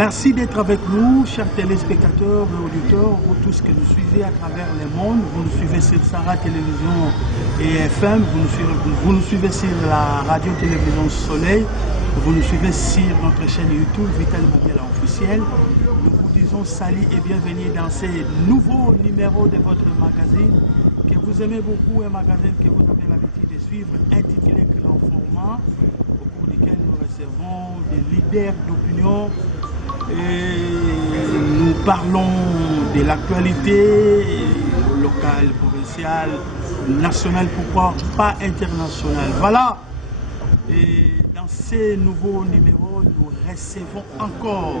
Merci d'être avec nous, chers téléspectateurs et auditeurs, vous tous que nous suivez à travers le monde. Vous nous suivez sur Sarah Télévision et FM, vous nous suivez sur la radio-télévision Soleil, vous nous suivez sur notre chaîne YouTube Vital Madiala officiel. Nous vous disons salut et bienvenue dans ce nouveau numéro de votre magazine que vous aimez beaucoup, un magazine que vous avez l'habitude de suivre, intitulé Grand Format, au cours duquel nous recevons des leaders d'opinion. Et nous parlons de l'actualité locale, provinciale, nationale, pourquoi pas internationale. Voilà. Et dans ces nouveaux numéros, nous recevons encore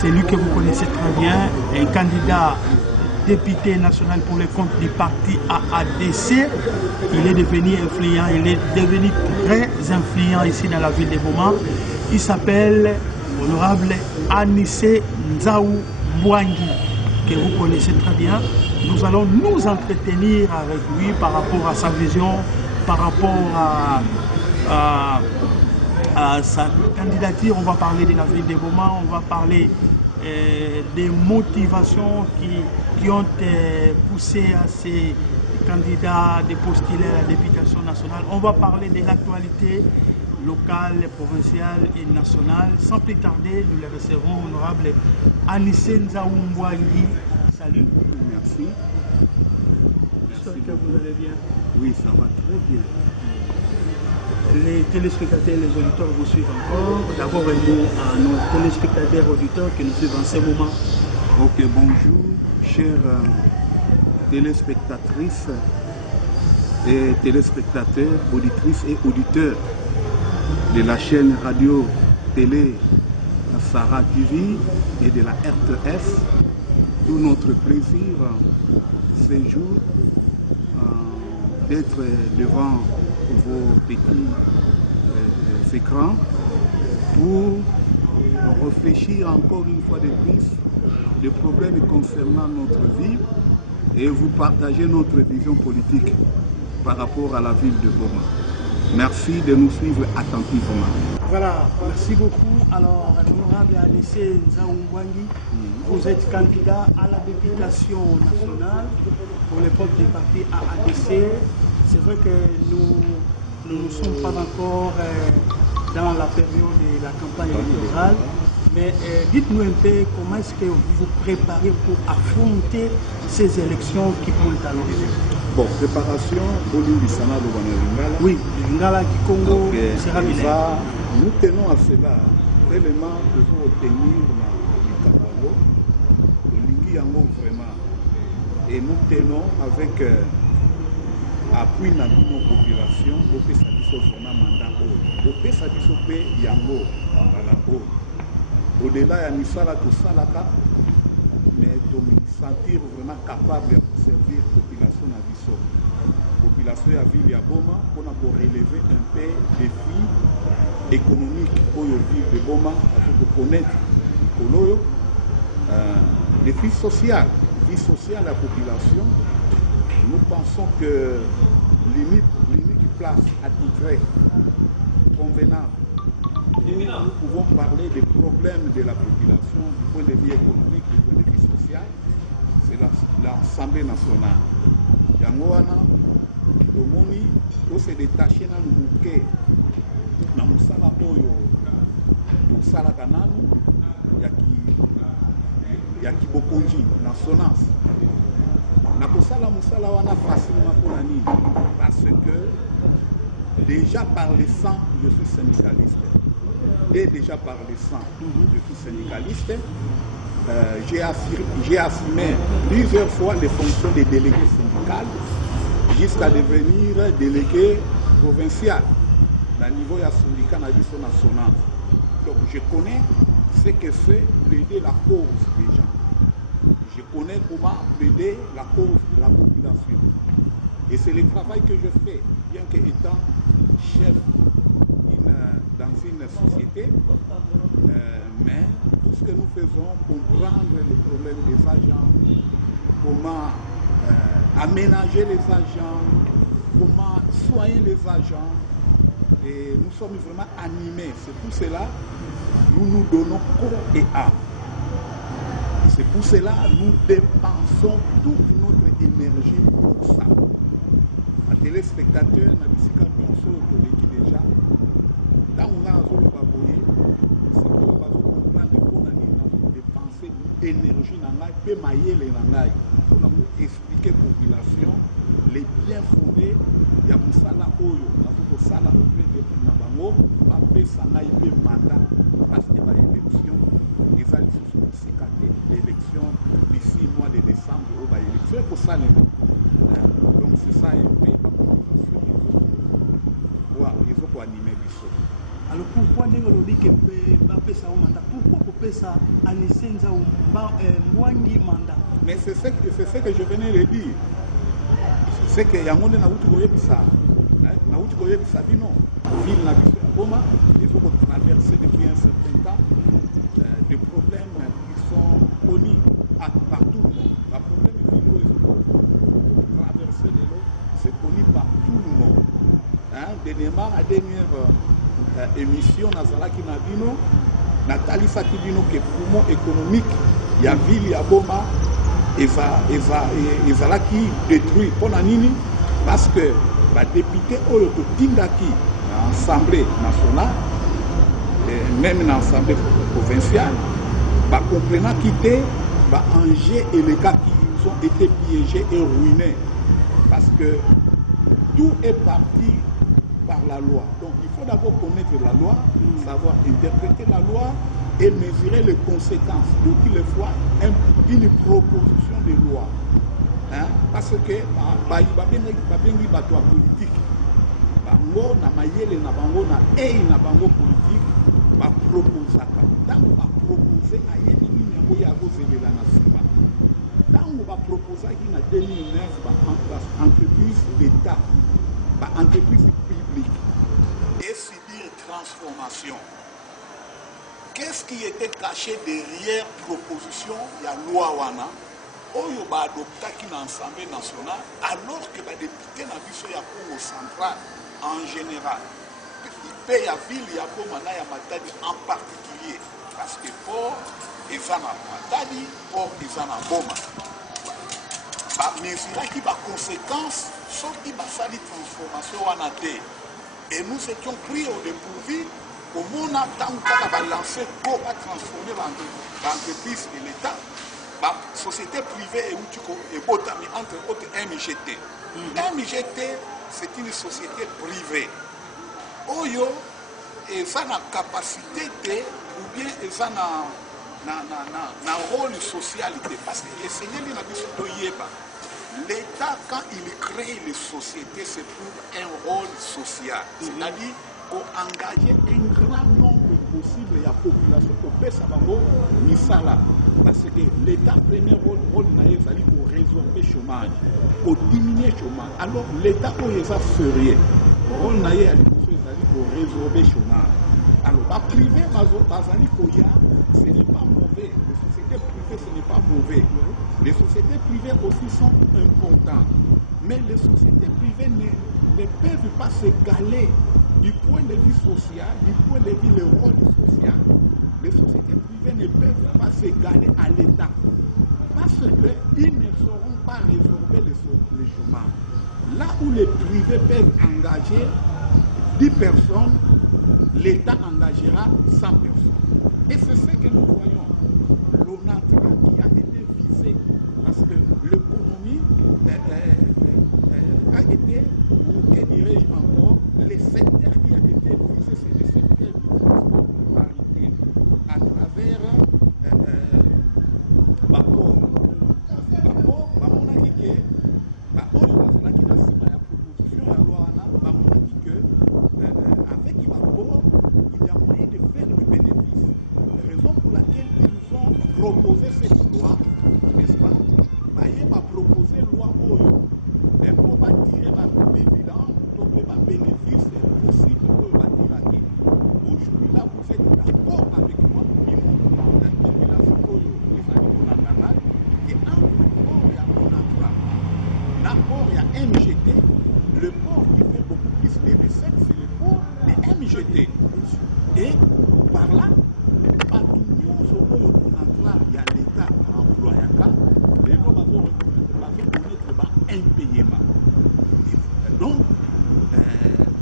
celui que vous connaissez très bien, un candidat député national pour le compte du parti AADC. Il est devenu influent, il est devenu très influent ici dans la ville de Boma. Il s'appelle Honorable Anissé Nzaou Mbouangi, que vous connaissez très bien. Nous allons nous entretenir avec lui par rapport à sa vision, par rapport à sa candidature. On va parler de la ville de Boma, on va parler des motivations qui ont poussé à ces candidats de postuler à la députation nationale. On va parler de l'actualité locale, provinciale et nationale. Sans plus tarder, nous les recevons, honorable Anissé Nzaou Mbouangi. Salut. Merci. J'espère que vous allez bien. Oui, ça va très bien. Les téléspectateurs et les auditeurs vous suivent encore. D'abord, un mot à nos téléspectateurs et auditeurs qui nous suivent en ce moment. Ok, bonjour, chères téléspectatrices et téléspectateurs, auditrices et auditeurs de la chaîne radio-télé Sarah TV et de la RTS. Tout notre plaisir ces jours d'être devant vos petits écrans pour réfléchir encore une fois de plus des problèmes concernant notre vie et vous partager notre vision politique par rapport à la ville de Boma. Merci de nous suivre attentivement. Voilà, merci beaucoup. Alors, honorable Anissé Nzaou Mbouangi, vous êtes candidat à la députation nationale pour le peuple du parti AADC. C'est vrai que nous ne sommes pas encore dans la période de la campagne électorale, mais dites-nous un peu comment est-ce que vous vous préparez pour affronter ces élections qui vont à l'horizon. Bon, préparation, Bolivie-Sana, Lingala. Oui, Lingala, Congo, sera bien. Nous tenons à cela, tellement que vous obtenir le Kabalo, le Lingui Yango vraiment. Et nous tenons avec appui de nos populations, au Pessadiso vraiment mandat haut. Au Pessadiso P Yango, au-delà, il y a Misala tout Salaka, mais de nous sentir vraiment capable de servir la population à Bissau. La population à ville à Boma pour relever un peu des défis économiques pour la ville de Boma, pour connaître les défis sociaux, vie sociale de la population. Nous pensons que l'unique place attitrée convenable où nous pouvons parler des problèmes de la population du point de vue économique, du point de vue social, c'est l'Assemblée nationale. Yangoana, Domoni, tout se détaché dans le bouquet, dans le sala oyo, dans le sala kananu, yaki bokonji, dans sonance. Na kosala musala wana facilement pour la nuit, parce que déjà par le sang, je suis syndicaliste. Et déjà par le sang, je suis syndicaliste. J'ai assumé plusieurs fois les fonctions de délégué syndical jusqu'à devenir délégué provincial. Au niveau du syndicat national. Donc je connais ce que c'est plaider la cause des gens. Je connais comment plaider la cause de la population. Et c'est le travail que je fais, bien qu'étant chef dans une société, mais tout ce que nous faisons, comprendre les problèmes des agents, comment aménager les agents, comment soigner les agents, et nous sommes vraiment animés. C'est pour cela nous nous donnons corps et âme. C'est pour cela que nous dépensons toute notre énergie pour ça. Un téléspectateur, n'a pas de déjà. Dans on a baboye, c'est que on va comprendre qu'on a dépensé l'énergie dans la paix mailler les nangai. On a expliqué aux populations les biens fondés. Il y a Moussala Oyo, il y a Sala auprès de Nabango, Papé Sangaï mandat parce que l'élection. Les alliés sont l'élection d'ici mois de décembre au bas élection pour ça donc c'est ça un peu la population ils ont animé l'issue. Alors pourquoi dit que ça au mandat, pourquoi peut ça anisenza mwangi mandat? Mais c'est ce que je venais de dire, c'est que yangonde na uti koyebisa na uti koyebisa bino ville na biso ya Boma ils ont traversé depuis un certain temps des problèmes qui sont connus partout. Le problème de l'eau, traverser de l'eau, c'est connu par tout le monde. Dernièrement, la dernière émission, Nazalaki Nabino, Nathalie Sakibino, qui est poumon économique, il y a ville, il y a Boma, et ça qui détruit Ponanini, parce que les députés ont Tindaki, l'Assemblée nationale, même dans l'Assemblée provinciale, comprenant quitter Angers et les cas qui ont été piégés et ruinés. Parce que tout est parti par la loi. Donc il faut d'abord connaître la loi, savoir interpréter la loi et mesurer les conséquences. Toutes les fois, une proposition de loi. Parce que il y a des politique. Bango na mayele na bango na na bango politique ba proposer tango ba proposer ayeli nini yango ya kozelela na simba tango ba proposer ki na 2009 ba entreprise d'État ba entreprise publique et subir transformation. Qu'est-ce qui était caché derrière proposition ya loi wana oyo ba adopta ki na Assemblée nationale alors que ba député na biso ya Congo central en général, il paye à ville, il y a Boma, il y a Matadi en particulier, parce que pour les gens à Matadi, pour les gens à Boma. Mais il y a des conséquences, sauf qu'il y a des transformations en athée. Et nous étions pris au dépourvu, au monde a tant qu'à lancer pour transformer l'entreprise et l'État. La société privée et Botami, entre autres MIGT. MIGT, c'est une société privée. Oyo, et ça n'a capacité ou bien ça n'a rôle social. Parce que les seigneurs l'État, quand il crée les sociétés, c'est pour un rôle social. C'est-à-dire pour engager un grand nombre possible de la population pour faire ça misala. Parce que l'État premier rôle c'est pour résorber le chômage, pour diminuer le chômage. Alors l'État est sérieux. Le rôle pour résorber le chômage. Alors la privée, ce n'est pas mauvais. Les sociétés privées, ce n'est pas mauvais. Les sociétés privées aussi sont importantes. Mais les sociétés privées ne peuvent pas s'égaler du point de vue social, du point de vue le rôle social. Les sociétés privées ne peuvent pas s'égaler à l'État parce qu'ils ne sauront pas résorber le chômage. Là où les privés peuvent engager 10 personnes, l'État engagera 100 personnes. Et c'est ce que nous voyons. L'ONATRA qui a été visé parce que l'économie a été, ou que dirais-je encore, les secteurs qui a été visé, c'est le secteur du transport maritime à travers Bapor. Bapor, on a dit que la proposition de la loi, on a dit que avec Bapor, il y a moyen de faire le bénéfice. Raison pour laquelle ils ont proposé cette loi, n'est-ce pas? Il va proposer une loi Oyo. Et pour pas tirer ma dividende, donc ma bénéfice possible pour la tirer. Aujourd'hui, là, vous êtes d'accord avec moi, la population Oyo, les animaux nationaux, qui entre le port, il y a Onatra. D'abord, il y a MGT. Le port qui fait beaucoup plus de recettes, c'est le port de MGT. Et par là, oyo onatra ya l'État employaka lelo bazoconnaître impayement. Donc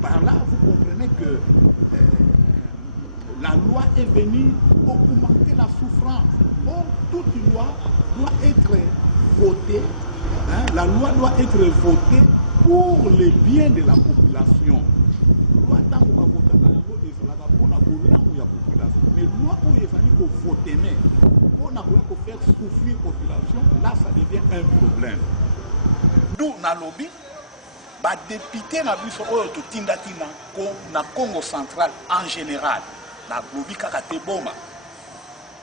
par là vous comprenez que la loi est venue augmenter la souffrance. Or toute loi doit être votée, hein, la loi doit être votée pour le bien de la population. Loi tango ba vota bango ezalaka pona bolamu ya population. Mais loi oyo ezali ko voter mais pona ko faire souffrir population, là ça devient un problème. Nous na lobby ba député na biso oyo totindaki na Congo central en général na lobby kaka te boma.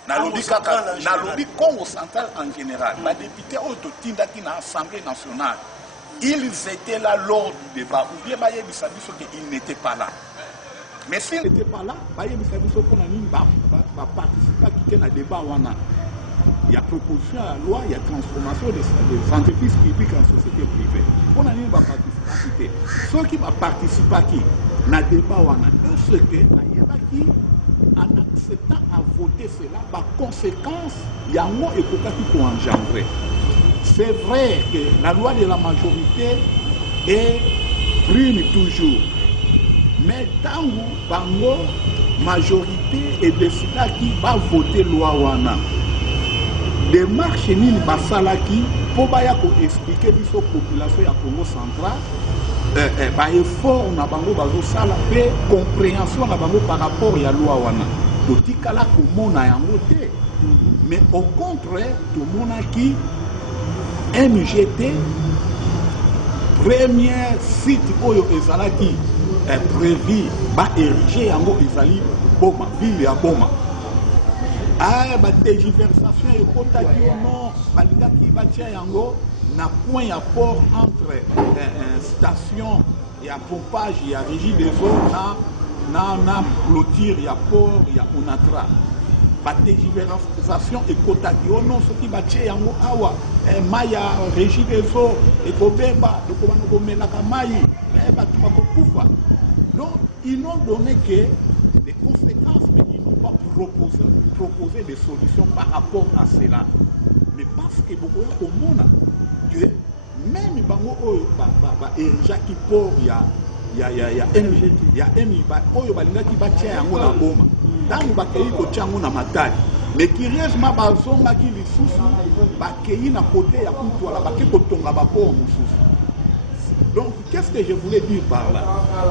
Na lobby Congo central en général. Les députés ont été dans l'Assemblée nationale. Ils étaient là lors du débat. Ou bien ils n'étaient pas là. Mais s'ils n'étaient pas là, ils ne participer à un débat. Il y a proposition à la loi, il y a transformation des entreprises publiques en société privée. On a une participation. Ceux qui vont participer à un débat, c'est que en acceptant à voter cela, par conséquence, il y a un mot et qui engendrer. C'est vrai que la loi de la majorité est prime toujours. Mais tant que la majorité est décidée qui va voter la loi wana. Des marches nini basalaki pour expliquer à la population de Congo central. Effort na bango bazosala pe compréhension na bango par rapport à la loi wana totikala komona yango te mais au contraire tomonaki MGT premier site oyo ezalaki prévu ba ériger yango ezali Boma ville ya Boma ba tergiversation ekotaki non balingaki batia yango na point ya port entre station et pompage et régie des eaux na clôture ya port ya Onatra. La tergiversation et kotaki oh non ce qui batie yango awa maya régie des eaux et kobemba de komelaka mai batu bakokufa. Donc ils n'ont donné que des conséquences mais ils n'ont pas proposé des solutions par rapport à cela. Mais parce que beaucoup de monde même bango oyo Jacques Port ya oyo balingaki batia yango na Boma ntango bakei kotia yango na Matadi mais curieusement bazongaki lisusu bakei na côté ya Kutwala bake kotonga baport mosusu. Donc qu'est-ce que je voulais dire par là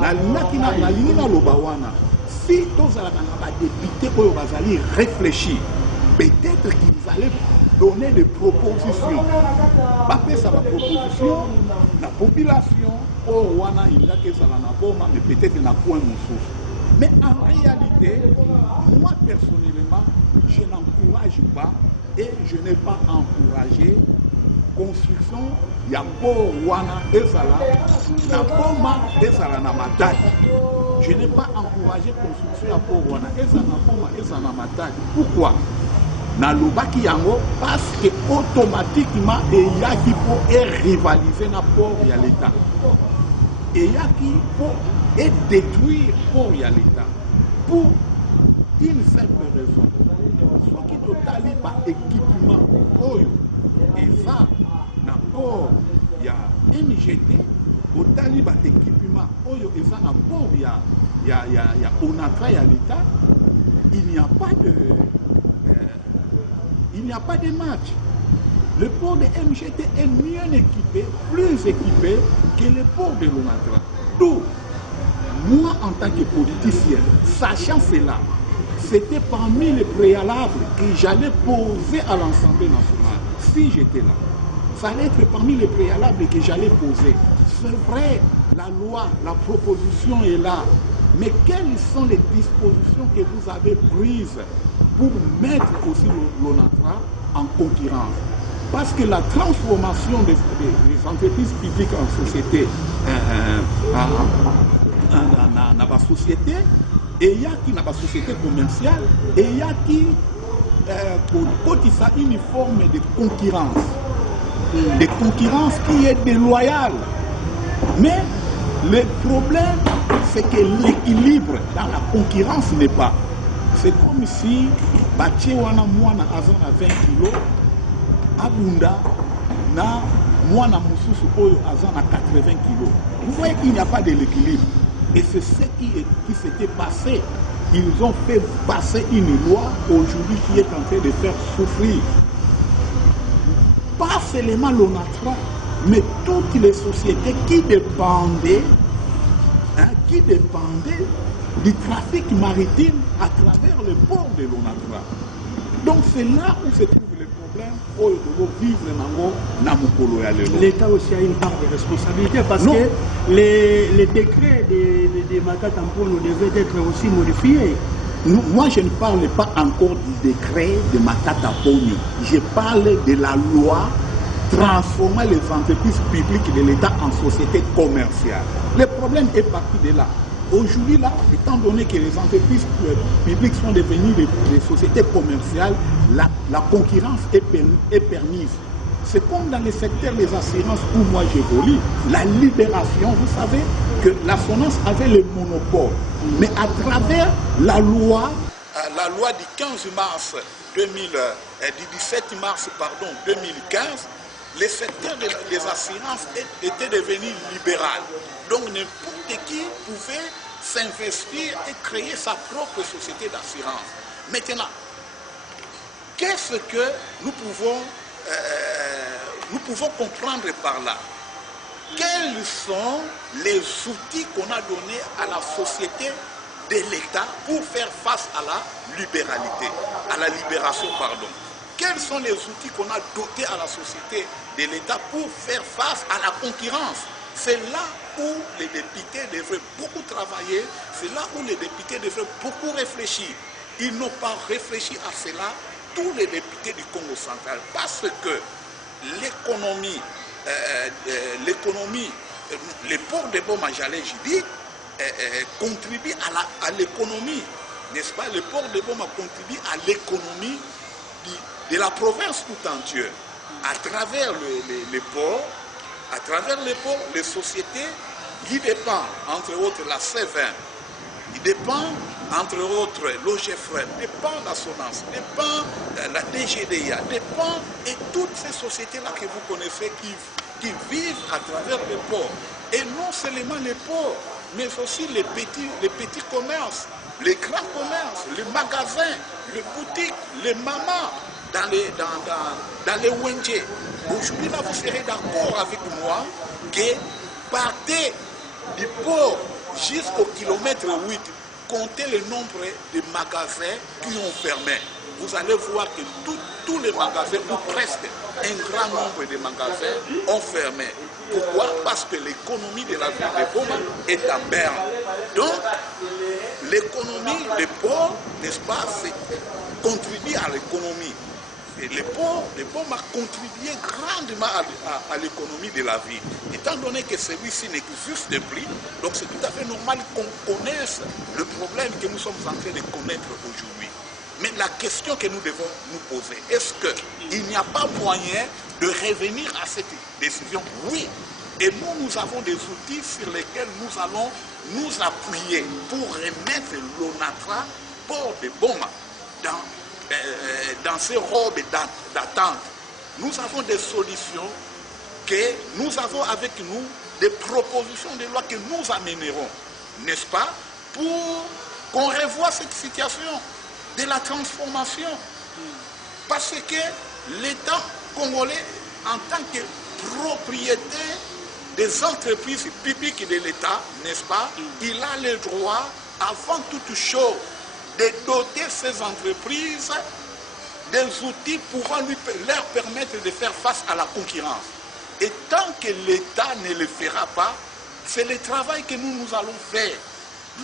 nalingi na loba wana si tozalaka na badéputé oyo bazali réfléchir peut-être qu'ils allaient donner des propositions. Pas ça la proposition, la population, oh wana il a que ça la Boma, mais peut-être na point mon. Mais en réalité, moi personnellement, je n'encourage pas et je n'ai pas encouragé construction ya port wana ezala na Boma ezala na Matadi. Je n'ai pas encouragé construction ya port wana ezala na Boma ezala na Matadi. Pourquoi? Na lobaki yango parce que automatiquement eyaki pour rivaliser na port ya l'État. Eyaki pour détruire port ya l'État. Pour une simple raison. Ce qui totali par équipement oyo eza na port ya MGT totali par équipement oyo eza na port ya Onatra ya l'État, il n'y a pas de match. Le port de MGT est mieux équipé, plus équipé que le port de l'Onatra. Donc, moi en tant que politicien, sachant cela, c'était parmi les préalables que j'allais poser à l'Assemblée nationale. Si j'étais là, ça allait être parmi les préalables que j'allais poser. C'est vrai, la loi, la proposition est là. Mais quelles sont les dispositions que vous avez prises pour mettre aussi l'Onatra en concurrence? Parce que la transformation des entreprises publiques en société, dans la société, et il y a qui dans la société commerciale, et il y a qui ça une forme de concurrence. De concurrence qui est déloyale. Mais le problème, c'est que l'équilibre dans la concurrence n'est pas. C'est comme si batie wana mwana aza na 20 kg abunda na mwana mususu oyo aza na 80 kg. Vous voyez qu'il n'y a pas de l'équilibre. Et c'est ce qui s'était passé. Ils ont fait passer une loi aujourd'hui qui est en train de faire souffrir pas seulement l'ONATRA, mais toutes les sociétés qui dépendaient du trafic maritime à travers le port de l'ONATRA. Donc c'est là où se trouve le problème pour vivre dans l'État aussi a une part de responsabilité parce que les décrets de Makata Mpono devaient être aussi modifiés. Moi, je ne parle pas encore du décret de Makata Mpono. Je parle de la loi transformant les entreprises publiques de l'État en sociétés commerciales. Le problème est parti de là. Aujourd'hui, là, étant donné que les entreprises publiques sont devenues des sociétés commerciales, la concurrence est permise. C'est comme dans le secteur des assurances où moi j'évolue, la libération, vous savez que l'assurance avait le monopole. Mais à travers la loi du 15 mars 17 mars 2015, le secteur des assurances était devenu libéral. Donc n'importe qui pouvait s'investir et créer sa propre société d'assurance. Maintenant, qu'est-ce que nous pouvons comprendre par là? Quels sont les outils qu'on a donnés à la société de l'État pour faire face à la libéralité, à la libération, pardon? Quels sont les outils qu'on a dotés à la société de l'État pour faire face à la concurrence? C'est là où les députés devraient beaucoup travailler, c'est là où les députés devraient beaucoup réfléchir. Ils n'ont pas réfléchi à cela, tous les députés du Congo central, parce que l'économie, les ports de Boma, j'allais dire, contribuent à l'économie, n'est-ce pas? Les ports de Boma contribuent à l'économie de la province tout entière. À travers les ports, les sociétés qui dépendent, entre autres la C20, qui dépend, entre autres, l'OGFREM, dépend la SONAS, dépend la DGDA, dépend, et toutes ces sociétés-là que vous connaissez qui vivent à travers les ports. Et non seulement les ports, mais aussi les petits commerces, les grands commerces, les magasins, les boutiques, les mamas, dans les Wenje. Aujourd'hui, là, vous serez d'accord avec moi que partez du port jusqu'au kilomètre 8, comptez le nombre de magasins qui ont fermé. Vous allez voir que tous les magasins, ou presque un grand nombre de magasins, ont fermé. Pourquoi? Parce que l'économie de la ville de Boma est en berne. Donc, l'économie, les ports, n'est-ce pas, contribue à l'économie. Et les ports ont contribué grandement à l'économie de la ville. Étant donné que celui-ci n'existe plus, donc c'est tout à fait normal qu'on connaisse le problème que nous sommes en train de connaître aujourd'hui. Mais la question que nous devons nous poser, est-ce qu'il n'y a pas moyen de revenir à cette décision? Oui. Et nous avons des outils sur lesquels nous allons nous appuyer pour remettre l'ONATRA, port de Boma, dans ces robes d'attente. Nous avons des solutions que nous avons avec nous, des propositions de loi que nous amènerons, n'est-ce pas, pour qu'on revoie cette situation de la transformation. Parce que l'État congolais, en tant que propriétaire des entreprises publiques de l'État, n'est-ce pas, il a le droit, avant toute chose, de doter ces entreprises des outils pouvant leur permettre de faire face à la concurrence. Et tant que l'État ne le fera pas, c'est le travail que nous allons faire.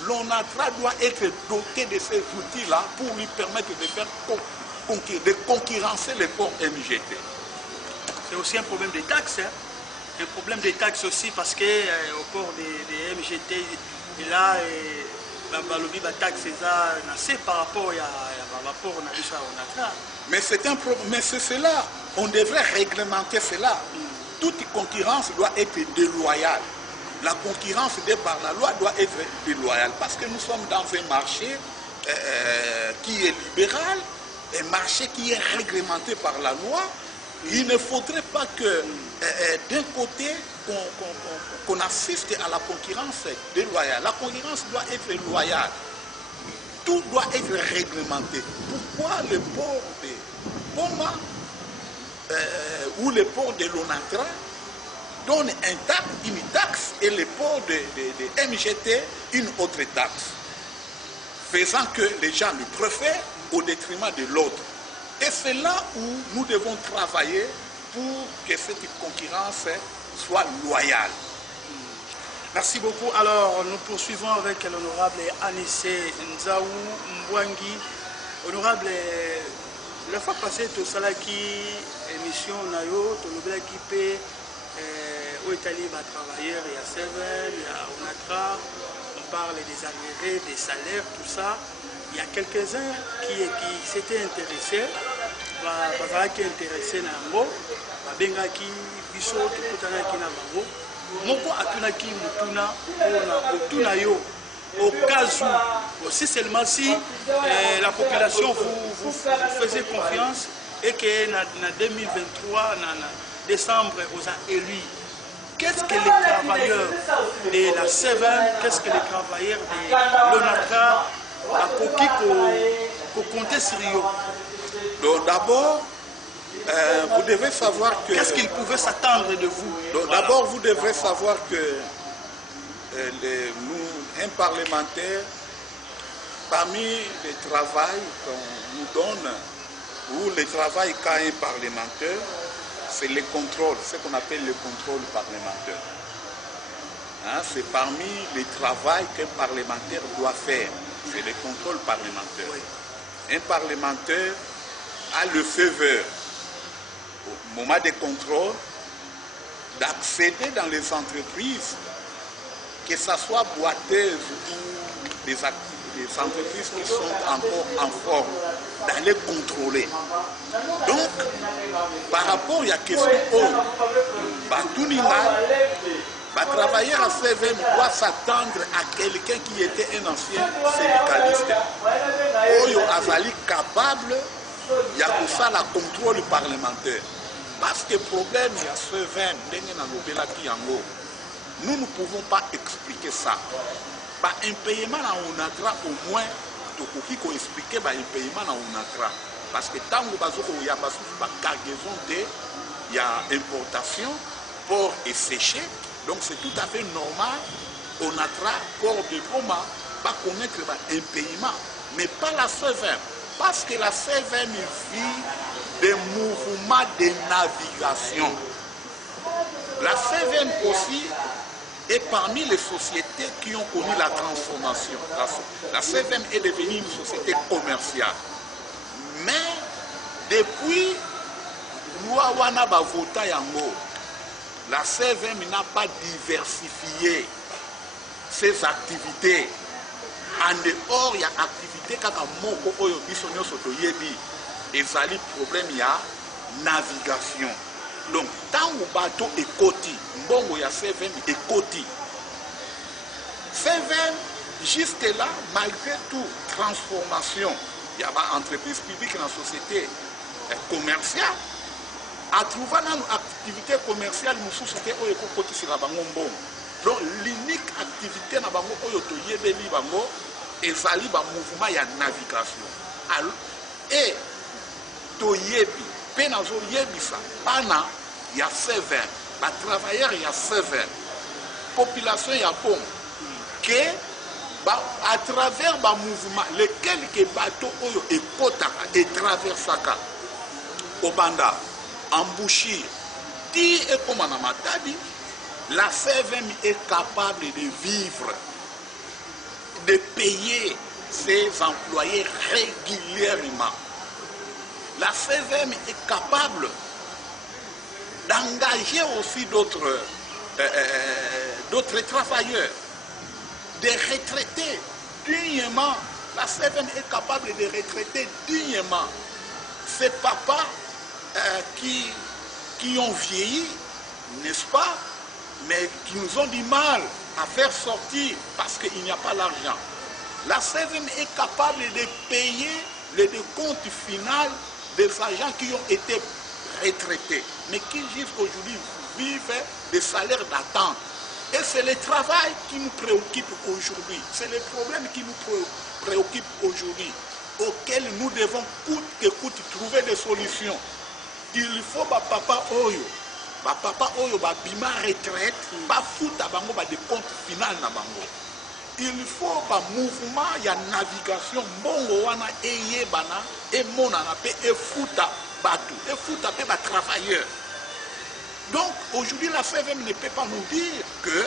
L'ONATRA doit être doté de ces outils-là pour lui permettre de concurrencer les ports MGT. C'est aussi un problème des taxes. Un problème des taxes aussi parce qu'au port des MGT, il a la taxe par rapport à l'ONATRA. Mais c'est un problème, mais c'est cela. On devrait réglementer cela. Toute concurrence doit être déloyale. La concurrence par la loi doit être déloyale parce que nous sommes dans un marché qui est libéral un marché qui est réglementé par la loi, il ne faudrait pas que d'un côté qu'on assiste à la concurrence déloyale. La concurrence doit être loyale. Tout doit être réglementé. Pourquoi le port de Boma ou le port de Lonatra donne une taxe et le port de MGT une autre taxe, faisant que les gens le préfèrent au détriment de l'autre. Et c'est là où nous devons travailler pour que cette concurrence soit loyale. Merci beaucoup. Alors, nous poursuivons avec l'honorable Anissé Nzaou Mbwangi. Honorable, la fois passée, tout ça qui émission Nayo, tout le qui paie où est allé travailler, il y a Seven, il y a Onatra, on parle des arriérés, des salaires, tout ça. Il y a quelques-uns qui s'étaient intéressés, qui intéressés dans Nango, Bengaki, Biso, Tukutanaki Nabango. Moko atunaki mutuna otuna yo au cas où, aussi seulement si la population vous faisait confiance et que en 2023, en décembre, vous a élu. Qu'est-ce que les travailleurs de la Seven, qu'est-ce que les travailleurs de l'Onatra a compté sur eux? Donc d'abord, vous devez savoir que... Qu'est-ce qu'ils pouvaient s'attendre de vous? Donc d'abord, vous devrez savoir que nous, un parlementaire, parmi les travails qu'on nous donne, ou le travail qu'a un parlementaire, c'est le contrôle, ce qu'on appelle le contrôle parlementaire. Hein, c'est parmi les travails qu'un parlementaire doit faire, c'est le contrôle parlementaire. Un parlementaire a le feu vert au moment des contrôles d'accéder dans les entreprises, que ce soit boiteuses ou des entreprises qui sont encore en forme, d'aller contrôler. Donc, par rapport à la question travailler à CVM doit s'attendre à quelqu'un qui était un ancien syndicaliste. Oyo azali capable il y a pour ça la contrôle parlementaire. Parce que le problème, il y a ce 20, nous ne pouvons pas expliquer ça. Un paiement à Onatra, au moins, il faut expliquer un paiement à Onatra. Parce que tant qu'il y a une cargaison il y a importation, port et séché, donc c'est tout à fait normal. Onatra, port de Boma, pas connaître un paiement, mais pas la CVM. Parce que la CVM vit des mouvements de navigation. La CVM aussi est parmi les sociétés qui ont connu la transformation. La CVM est devenue une société commerciale. Mais depuis Luawana Bavota Yango, la CVM n'a pas diversifié ses activités. En dehors, il y a activité kaka moko oyo biso nyonso toyebi ezali problème ya navigation. Donc tant que bateau ekoti, mbongo ya CVM ekoti. CVM juste là, malgré tout, transformation, il y a une entreprise publique dans la société commerciale, à trouver une activité commerciale, nous société oyo ekoti sur la bango mbongo. Donc l'unique activité na bango oyo toyebeli bango ezali ba mouvement ya navigation. Alors, et toyebi pe nazo yebisa bana ya CVM, ba travailleurs ya CVM, population ya Pong, que à travers ba mouvement lesquels que bateau oyo ekotaka et traversaka Obanda, Ambouchir, ti ekoma na Matadi, la CVM est capable de vivre, de payer ses employés régulièrement. La CVM est capable d'engager aussi d'autres travailleurs, de retraiter dignement. La CVM est capable de retraiter dignement ces papas qui ont vieilli, n'est-ce pas, mais qui nous ont du mal à faire sortir parce qu'il n'y a pas l'argent. La CVM est capable de payer le décompte final des agents qui ont été retraités, mais qui jusqu'aujourd'hui vivent des salaires d'attente. Et c'est le travail qui nous préoccupe aujourd'hui, c'est les problèmes qui nous préoccupent aujourd'hui, auxquels nous devons coûte que coûte trouver des solutions. Il faut papa oyo bima retraite bafuta bango ba de compte final na bango. Il faut un mouvement, il y a navigation, bongo wana eyebana et monana pe e futa batu, e futa pe ba travailleurs. Donc aujourd'hui la CVM ne peut pas nous dire que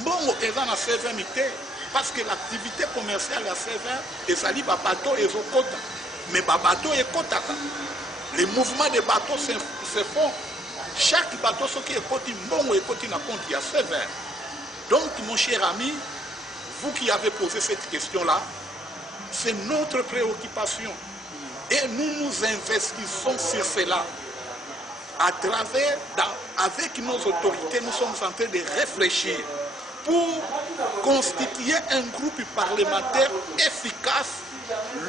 bongo est dans la CVM parce que l'activité commerciale de la CVM est sali ba bateau et zokota. Mais ba bateau et kota. Les mouvements des bateaux se font. Chaque bateau ce qui est côté bongo et côté na compte il y a CVM. Donc mon cher ami, vous qui avez posé cette question-là, c'est notre préoccupation. Et nous nous investissons sur cela. À travers, avec nos autorités, nous sommes en train de réfléchir pour constituer un groupe parlementaire efficace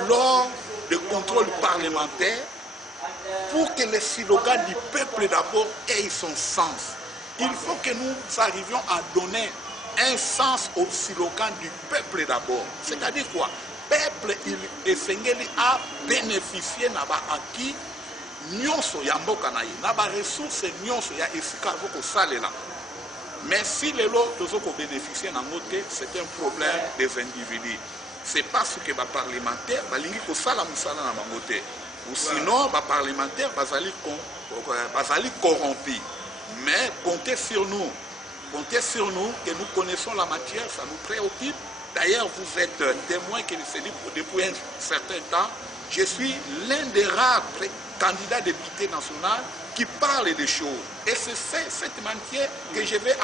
lors du contrôle parlementaire pour que les slogans du peuple d'abord aient son sens. Il faut que nous arrivions à donner un sens au slogan du peuple d'abord. C'est-à-dire quoi? Peuple, il a bénéficié n'a pas acquis nyonso ya mboka na ye na ba ressources nyonso ya esika voko salela. Mais si les lots tozoko bénéficier na ngote, c'est un problème des individus. C'est parce que ba parlementaire balingi ko sala musala na bangote. Ou sinon ba parlementaire bazali corrompu. Mais comptez sur nous que nous connaissons la matière, ça nous préoccupe. D'ailleurs, vous êtes témoin que c'est depuis un certain temps. Je suis l'un des rares candidats député national qui parle des choses. Et c'est cette matière que je vais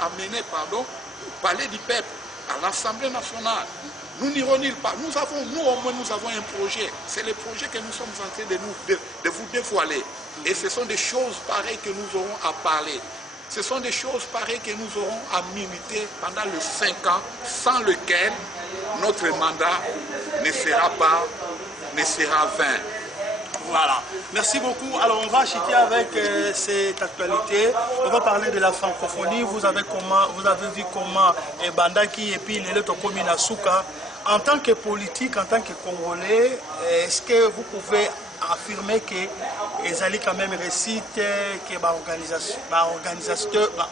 amener au palais du peuple, à l'Assemblée nationale. Nous n'ironisons pas. Nous au moins, nous avons un projet. C'est le projet que nous sommes en train de vous dévoiler. Et ce sont des choses pareilles que nous aurons à parler. Ce sont des choses pareilles que nous aurons à militer pendant les 5 ans, sans lequel notre mandat ne sera vain. Voilà, merci beaucoup. Alors on va chuter avec cette actualité. On va parler de la francophonie. Vous avez vu comment Bandaki et puis les autres communes à Souka. En tant que politique, en tant que Congolais, est-ce que vous pouvez affirmer que les alliés quand même récitent que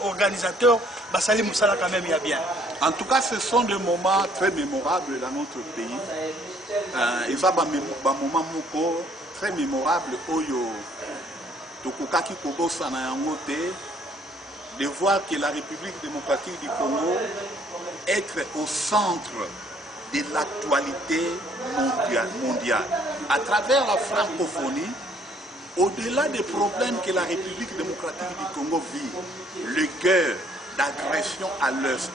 organisateur Basali Moussala quand même il y a bien. En tout cas, ce sont des moments très mémorables dans notre pays. Il y a des moments très mémorables de voir que la République démocratique du Congo est au centre de l'actualité mondiale. À travers la francophonie, au-delà des problèmes que la République démocratique du Congo vit, le cœur d'agression à l'Est,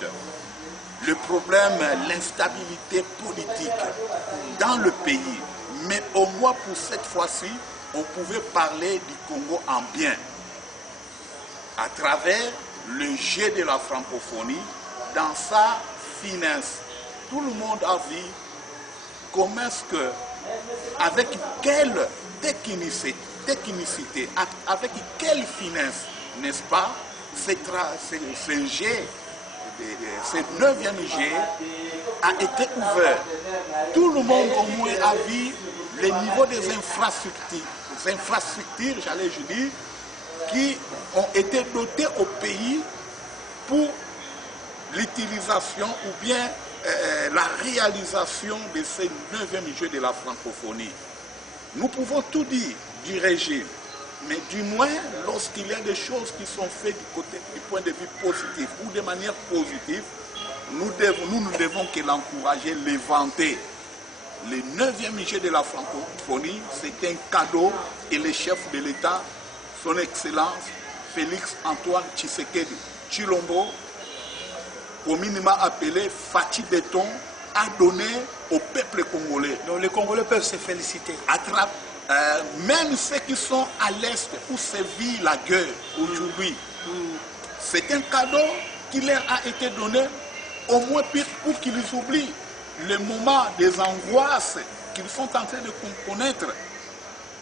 le problème, l'instabilité politique dans le pays, mais au moins pour cette fois-ci, on pouvait parler du Congo en bien. À travers le jeu de la francophonie, dans sa finesse, tout le monde a vu comment est-ce que, avec quelle technicité, avec quelle finesse, n'est-ce pas, ce jeu, ce 9e jeu a été ouvert. Tout le monde au moins a vu le niveau des infrastructures, j'allais dire, qui ont été dotées au pays pour l'utilisation ou bien la réalisation de ce 9e jeu de la francophonie. Nous pouvons tout dire du régime, mais du moins lorsqu'il y a des choses qui sont faites du point de vue positif ou de manière positive, nous ne devons que l'encourager, l'éventer. Le 9e jeu de la francophonie, c'est un cadeau et le chef de l'État, son Excellence Félix Antoine Tshisekedi Tshilombo, communément appelé Fati Béton, a donné au peuple congolais. Donc les Congolais peuvent se féliciter. Même ceux qui sont à l'Est où se vit la guerre aujourd'hui, c'est un cadeau qui leur a été donné au moins pour qu'ils oublient le moment des angoisses qu'ils sont en train de connaître,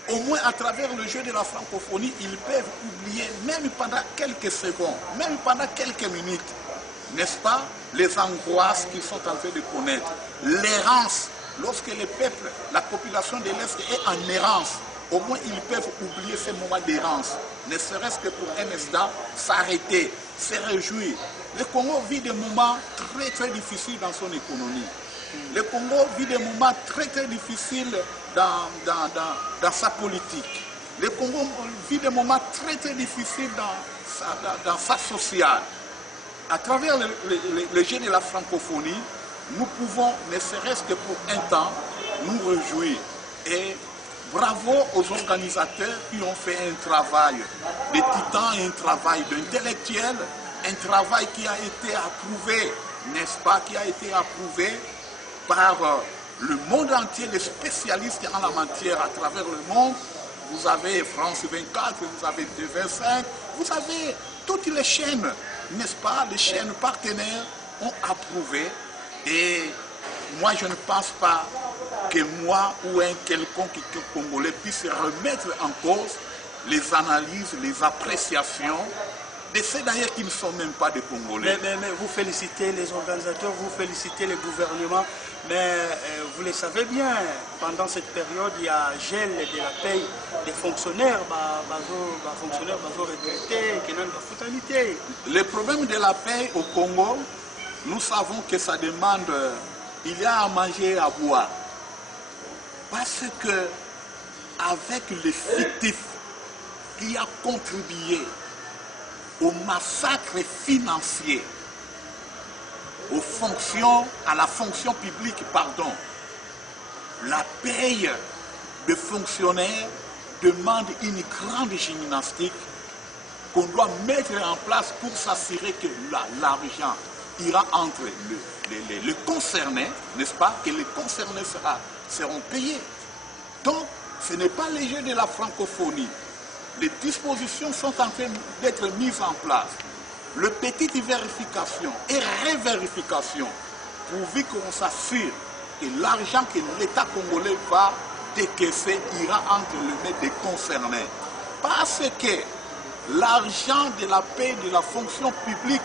au moins à travers le jeu de la francophonie, ils peuvent oublier, même pendant quelques secondes, même pendant quelques minutes, n'est-ce pas, les angoisses qu'ils sont en train de connaître, l'errance. Lorsque le peuple, la population de l'Est est en errance, au moins ils peuvent oublier ces moments d'errance, ne serait-ce que pour un instant, s'arrêter, se réjouir. Le Congo vit des moments très très difficiles dans son économie. Le Congo vit des moments très très difficiles dans sa politique. Le Congo vit des moments très très difficiles dans sa sociale. À travers le jeu de la francophonie, nous pouvons, ne serait-ce que pour un temps, nous réjouir. Et bravo aux organisateurs qui ont fait un travail de titan, un travail d'intellectuel, un travail qui a été approuvé, n'est-ce pas, qui a été approuvé par le monde entier, les spécialistes en la matière à travers le monde. Vous avez France 24, vous avez TV5, vous avez toutes les chaînes, n'est-ce pas, les chaînes partenaires ont approuvé. Et moi, je ne pense pas que moi ou un quelconque Congolais puisse remettre en cause les analyses, les appréciations de ceux d'ailleurs qui ne sont même pas des Congolais. Mais vous félicitez les organisateurs, vous félicitez le gouvernement, mais vous le savez bien, pendant cette période, il y a gel de la paye des fonctionnaires, fonctionnaires retraités, qui n'ont pas de fatalité. Le problème de la paye au Congo, nous savons que ça demande, il y a à manger et à boire. Parce que, avec le fictif qui a contribué au massacre financier, à la fonction publique, pardon, la paye de fonctionnaires demande une grande gymnastique qu'on doit mettre en place pour s'assurer que l'argent ira entre les concernés, n'est-ce pas, que les concernés seront payés. Donc, ce n'est pas le jeu de la francophonie. Les dispositions sont en train d'être mises en place. Le petite vérification et révérification, pourvu qu'on s'assure que l'argent que l'État congolais va décaisser ira entre les mains des concernés. Parce que l'argent de la paix de la fonction publique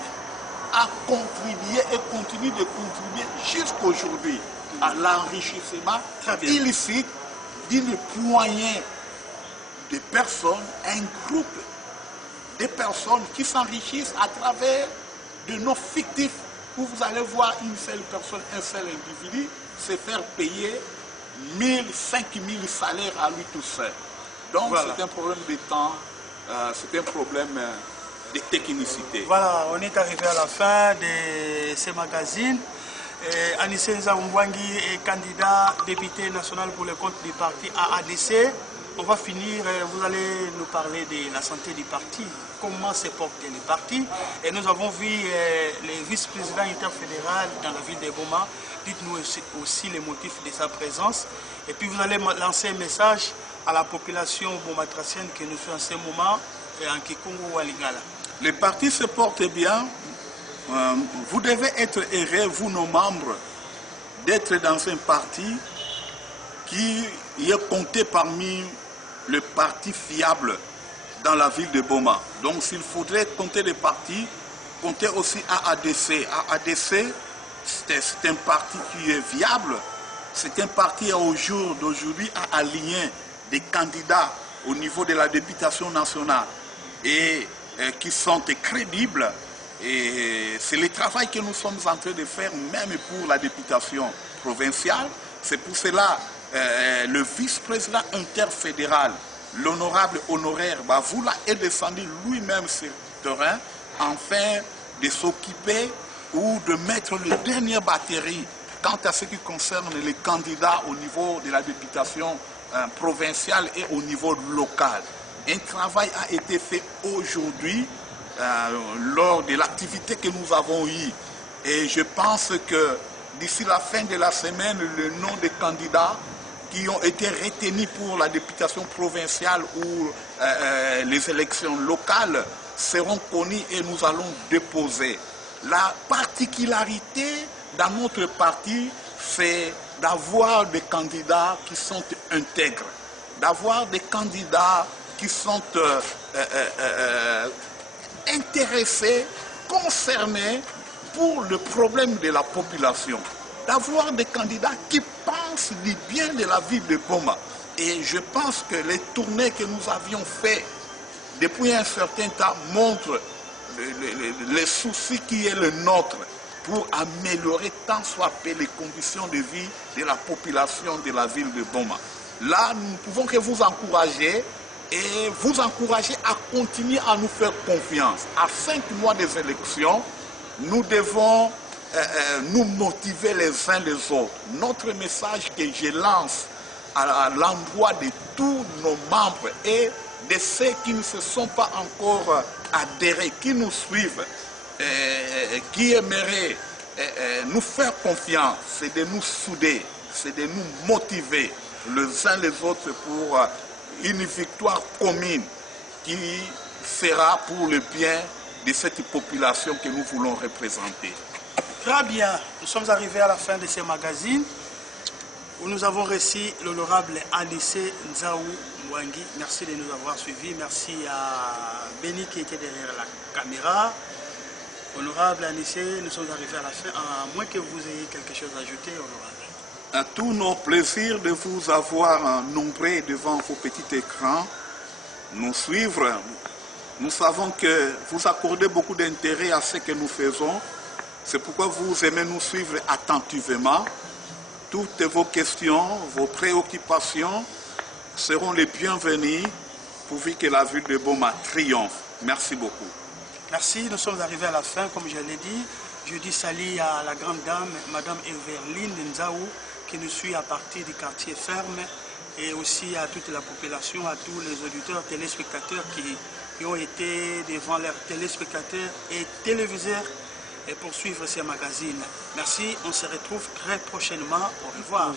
a contribué et continue de contribuer jusqu'aujourd'hui à l'enrichissement illicite d'une poignée de personnes, un groupe de personnes qui s'enrichissent à travers de nos fictifs où vous allez voir une seule personne, un seul individu se faire payer 1000, 5000 salaires à lui tout seul. Donc voilà. C'est un problème de temps, c'est un problème de technicité. Voilà, on est arrivé à la fin de ce magazine. Anissé Nzambouangui est candidat député national pour le compte du parti AADC. On va finir, vous allez nous parler de la santé du parti, comment se porte le parti. Et nous avons vu le vice-président interfédéral dans la ville de Boma. Dites-nous aussi les motifs de sa présence. Et puis vous allez lancer un message à la population bomatracienne que nous sommes en ce moment en Kikungu ou à Lingala. Le parti se porte bien. Vous devez être heureux, vous nos membres, d'être dans un parti qui est compté parmi les partis fiables dans la ville de Boma. Donc s'il faudrait compter les partis, compter aussi AADC. AADC, c'est un parti qui est viable. C'est un parti au jour d'aujourd'hui à aligner des candidats au niveau de la députation nationale et qui sont crédibles. Et c'est le travail que nous sommes en train de faire même pour la députation provinciale. C'est pour cela le vice-président interfédéral, l'honorable honoraire Bavoula, est descendu lui-même sur le terrain afin de s'occuper ou de mettre les dernières batteries quant à ce qui concerne les candidats au niveau de la députation provinciale et au niveau local. Un travail a été fait aujourd'hui lors de l'activité que nous avons eue. Et je pense que d'ici la fin de la semaine, le nom des candidats qui ont été retenus pour la députation provinciale ou les élections locales seront connus et nous allons déposer. La particularité dans notre parti, c'est d'avoir des candidats qui sont intègres, d'avoir des candidats qui sont intéressés, concernés pour le problème de la population, d'avoir des candidats qui pensent du bien de la ville de Boma. Et je pense que les tournées que nous avions faites depuis un certain temps montrent les soucis qui est le nôtre pour améliorer tant soit peu les conditions de vie de la population de la ville de Boma. Là, nous ne pouvons que vous encourager et vous encourager à continuer à nous faire confiance. À 5 mois des élections, nous devons nous motiver les uns les autres. Notre message que je lance à l'endroit de tous nos membres et de ceux qui ne se sont pas encore adhérés, qui nous suivent, qui aimeraient nous faire confiance, c'est de nous souder, c'est de nous motiver les uns les autres pour une victoire commune qui sera pour le bien de cette population que nous voulons représenter. Très bien, nous sommes arrivés à la fin de ce magazine où nous avons reçu l'honorable Anissé Nzaou Mwangi. Merci de nous avoir suivis. Merci à Béni qui était derrière la caméra. Honorable Anissé, nous sommes arrivés à la fin, à moins que vous ayez quelque chose à ajouter, honorable. À tous nos plaisirs de vous avoir nombreux devant vos petits écrans, nous suivre. Nous savons que vous accordez beaucoup d'intérêt à ce que nous faisons. C'est pourquoi vous aimez nous suivre attentivement. Toutes vos questions, vos préoccupations seront les bienvenues pourvu que la ville de Boma triomphe. Merci beaucoup. Merci, nous sommes arrivés à la fin, comme je l'ai dit. Je dis salut à la grande dame, Madame Everline Nzaou, qui nous suit à partir du quartier Ferme, et aussi à toute la population, à tous les auditeurs, téléspectateurs qui ont été devant leurs téléspectateurs et téléviseurs et pour suivre ces magazines. Merci, on se retrouve très prochainement. Au revoir.